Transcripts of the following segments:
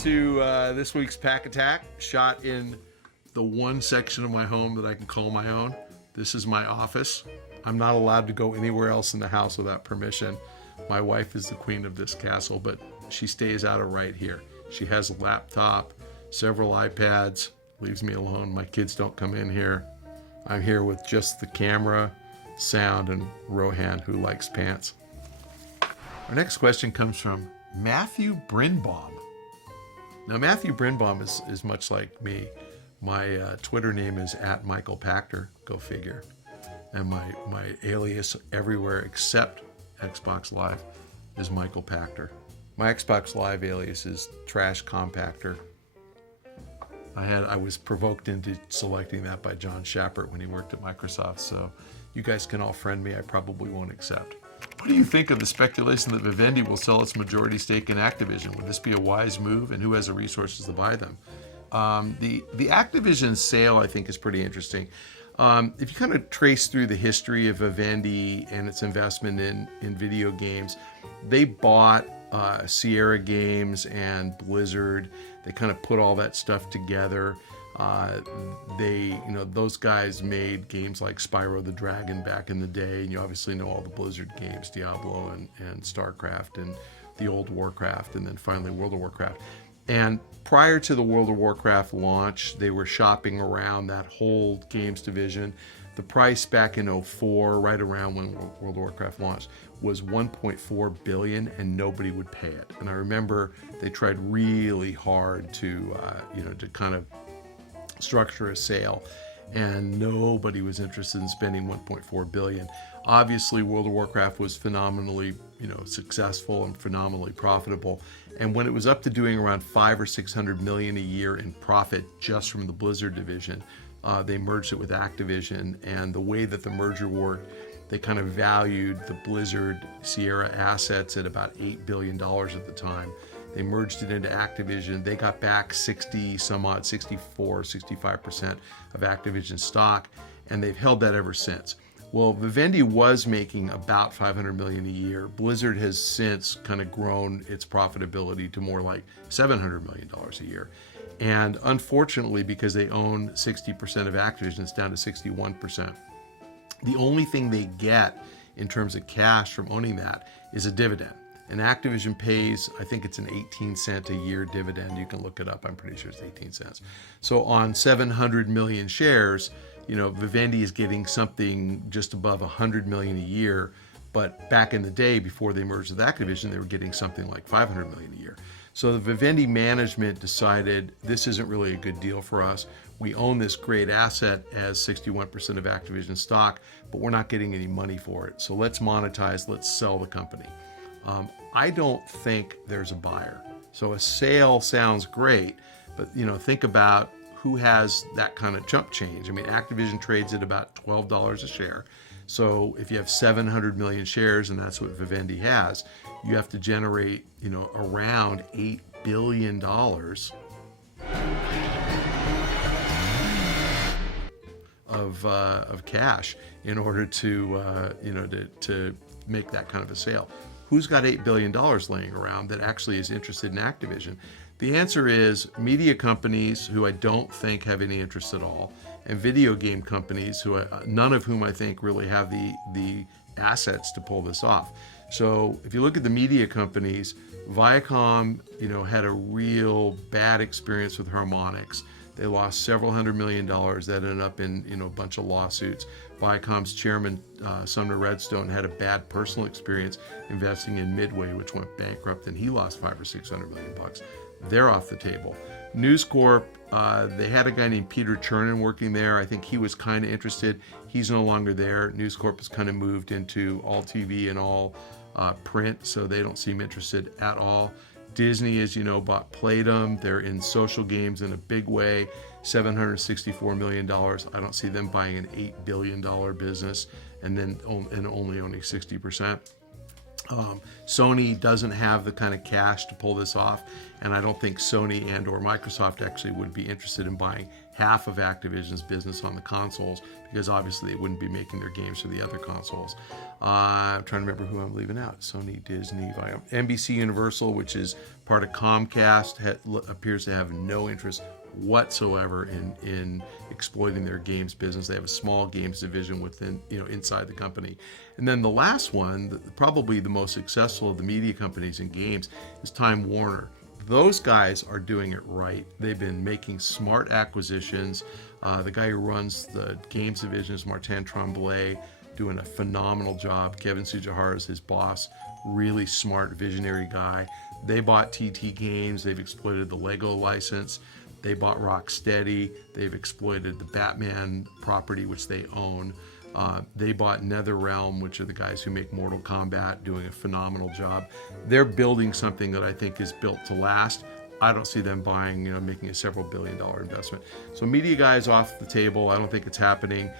to this week's Pach-Attack, shot in the one section of my home that I can call my own. This is my office. I'm not allowed to go anywhere else in the house without permission. My wife is the queen of this castle, but she stays out of right here. She has a laptop, several iPads, leaves me alone. My kids don't come in here. I'm here with just the camera, sound, and Rohan, who likes pants. Our next question comes from Matthew Brinbaum. Now, Matthew Brinbaum is much like me. My Twitter name is @MichaelPachter, go figure. And my alias everywhere except Xbox Live is Michael Pachter. My Xbox Live alias is Trash Compactor. I was provoked into selecting that by John Schappert when he worked at Microsoft, so you guys can all friend me. I probably won't accept. What do you think of the speculation that Vivendi will sell its majority stake in Activision? Would this be a wise move, and who has the resources to buy them? The Activision sale, I think, is pretty interesting. If you kind of trace through the history of Vivendi and its investment in video games, they bought Sierra Games and Blizzard. They kind of put all that stuff together. Those guys made games like Spyro the Dragon back in the day, and you obviously know all the Blizzard games, Diablo and StarCraft and the old Warcraft, and then finally World of Warcraft. And prior to the World of Warcraft launch, they were shopping around that whole games division. The price back in 2004, right around when World of Warcraft launched, was $1.4 billion, and nobody would pay it. And I remember they tried really hard to kind of structure a sale, and nobody was interested in spending $1.4 billion. Obviously, World of Warcraft was phenomenally, successful and phenomenally profitable. And when it was up to doing around $500 or $600 million a year in profit just from the Blizzard division, they merged it with Activision. And the way that the merger worked, they kind of valued the Blizzard Sierra assets at about $8 billion at the time. They merged it into Activision. They got back 65% of Activision stock, and they've held that ever since. Well, Vivendi was making about $500 million a year. Blizzard has since kind of grown its profitability to more like $700 million a year. And unfortunately, because they own 60% of Activision, it's down to 61%. The only thing they get in terms of cash from owning that is a dividend. And Activision pays, I think it's an 18-cent a year dividend. You can look it up. I'm pretty sure it's 18 cents. So on 700 million shares, Vivendi is getting something just above 100 million a year. But back in the day, before they merged with Activision, they were getting something like 500 million a year. So the Vivendi management decided this isn't really a good deal for us. We own this great asset as 61% of Activision stock, but we're not getting any money for it. So let's monetize, let's sell the company. I don't think there's a buyer. So a sale sounds great, but think about who has that kind of chump change. I mean, Activision trades at about $12 a share. So if you have 700 million shares, and that's what Vivendi has, you have to generate, around $8 billion of cash in order to make that kind of a sale. Who's got $8 billion laying around that actually is interested in Activision? The answer is media companies who I don't think have any interest at all, and video game companies none of whom I think really have the assets to pull this off. So if you look at the media companies, Viacom, had a real bad experience with Harmonix. They lost several $100 million that ended up in a bunch of lawsuits. Viacom's chairman, Sumner Redstone, had a bad personal experience investing in Midway, which went bankrupt, and he lost $500 or $600 million. They're off the table. News Corp, they had a guy named Peter Chernin working there. I think he was kind of interested. He's no longer there. News Corp has kind of moved into all TV and all print, so they don't seem interested at all. Disney, as you know, bought Playdom. They're in social games in a big way, $764 million. I don't see them buying an $8 billion business and only owning 60%. Sony doesn't have the kind of cash to pull this off, and I don't think Sony and or Microsoft actually would be interested in buying half of Activision's business on the consoles, because obviously they wouldn't be making their games for the other consoles. I'm trying to remember who I'm leaving out. Sony, Disney, NBC Universal, which is part of Comcast, appears to have no interest whatsoever in exploiting their games business. They have a small games division within, inside the company. And then the last one, probably the most successful of the media companies in games, is Time Warner. Those guys are doing it right. They've been making smart acquisitions. The guy who runs the games division is Martin Tremblay, doing a phenomenal job. Kevin Tsujihara is his boss, really smart, visionary guy. They bought TT Games. They've exploited the Lego license. They bought Rocksteady. They've exploited the Batman property, which they own. They bought NetherRealm, which are the guys who make Mortal Kombat, doing a phenomenal job. They're building something that I think is built to last. I don't see them buying, making a several billion-dollar investment. So media guys off the table. I don't think it's happening.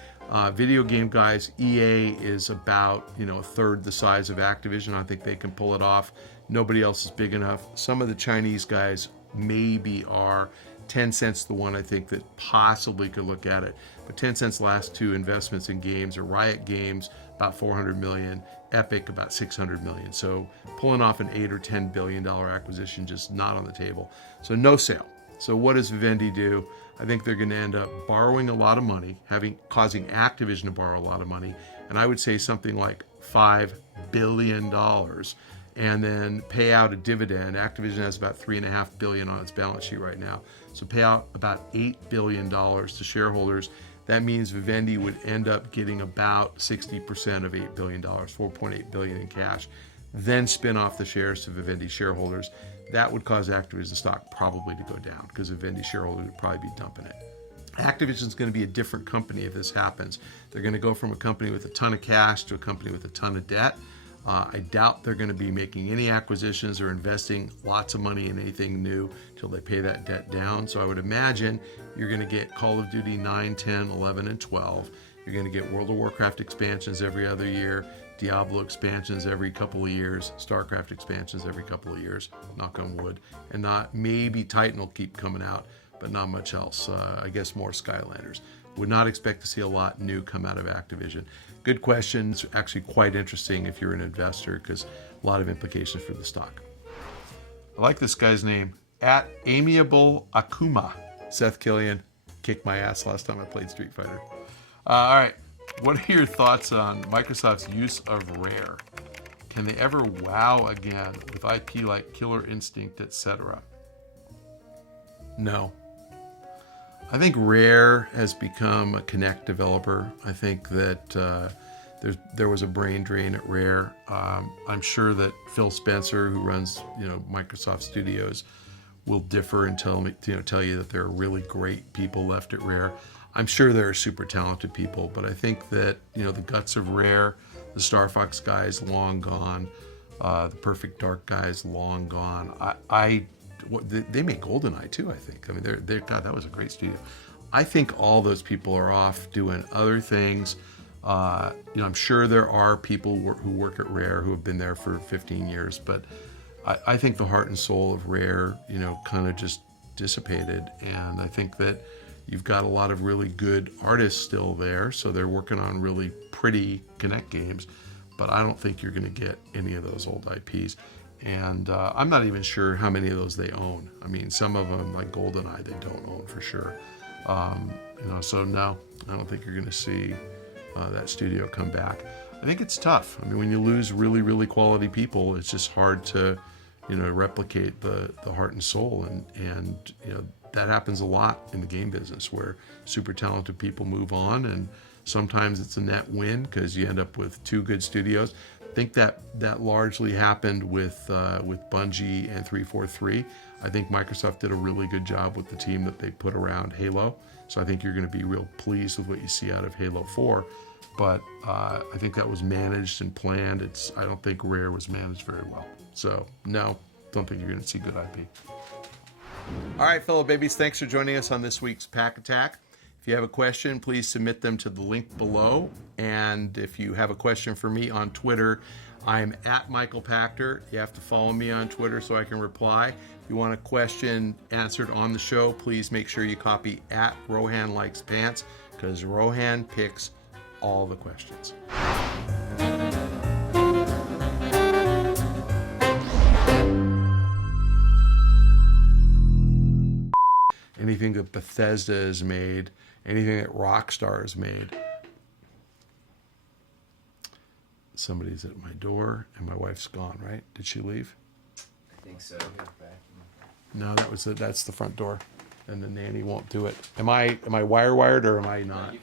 Video game guys, EA is about, a third the size of Activision. I think they can pull it off. Nobody else is big enough. Some of the Chinese guys maybe are. Tencent's the one I think that possibly could look at it. But Tencent's last two investments in games are Riot Games, about $400 million, Epic, about $600 million. So pulling off an $8 or $10 billion acquisition, just not on the table. So no sale. So what does Vivendi do? I think they're going to end up borrowing a lot of money, causing Activision to borrow a lot of money. And I would say something like $5 billion, and then pay out a dividend. Activision has about $3.5 billion on its balance sheet right now. So pay out about $8 billion to shareholders. That means Vivendi would end up getting about 60% of $8 billion, $4.8 billion in cash, then spin off the shares to Vivendi shareholders. That would cause Activision stock probably to go down, because Vivendi shareholders would probably be dumping it. Activision's going to be a different company if this happens. They're going to go from a company with a ton of cash to a company with a ton of debt. I doubt they're going to be making any acquisitions or investing lots of money in anything new till they pay that debt down. So I would imagine you're going to get Call of Duty 9, 10, 11, and 12. You're going to get World of Warcraft expansions every other year, Diablo expansions every couple of years, StarCraft expansions every couple of years, knock on wood. And maybe Titan will keep coming out, but not much else. I guess more Skylanders. Would not expect to see a lot new come out of Activision. Good questions, actually quite interesting if you're an investor, because a lot of implications for the stock. I like this guy's name, @Amiable Akuma. Seth Killian kicked my ass last time I played Street Fighter. All right, what are your thoughts on Microsoft's use of Rare? Can they ever wow again with IP like Killer Instinct, etc.? No. I think Rare has become a Kinect developer. I think that there was a brain drain at Rare. I'm sure that Phil Spencer, who runs Microsoft Studios, will differ and tell you that there are really great people left at Rare. I'm sure there are super talented people, but I think that the guts of Rare, the Star Fox guys long gone, the Perfect Dark guys long gone. They made GoldenEye too, I think. I mean, God, that was a great studio. I think all those people are off doing other things. I'm sure there are people who work at Rare who have been there for 15 years, but I think the heart and soul of Rare, kind of just dissipated. And I think that you've got a lot of really good artists still there, so they're working on really pretty Kinect games, but I don't think you're going to get any of those old IPs. And I'm not even sure how many of those they own. I mean, some of them, like GoldenEye, they don't own for sure. So no, I don't think you're going to see that studio come back. I think it's tough. I mean, when you lose really, really quality people, it's just hard to, replicate the heart and soul. And that happens a lot in the game business, where super talented people move on, and sometimes it's a net win because you end up with two good studios. I think that largely happened with Bungie and 343. I think Microsoft did a really good job with the team that they put around Halo. So I think you're going to be real pleased with what you see out of Halo 4. But I think that was managed and planned. I don't think Rare was managed very well. So no, don't think you're going to see good IP. All right, fellow babies, thanks for joining us on this week's Pach-Attack. If you have a question, please submit them to the link below. And if you have a question for me on Twitter, I'm at Michael Pachter. You have to follow me on Twitter so I can reply. If you want a question answered on the show, please make sure you copy at Rohan Likes Pants, because Rohan picks all the questions. Anything that Bethesda has made, anything that Rockstar has made. Somebody's at my door, and my wife's gone, right? Did she leave? I think so. No, that's the front door, and the nanny won't do it. Am I wired or am I not?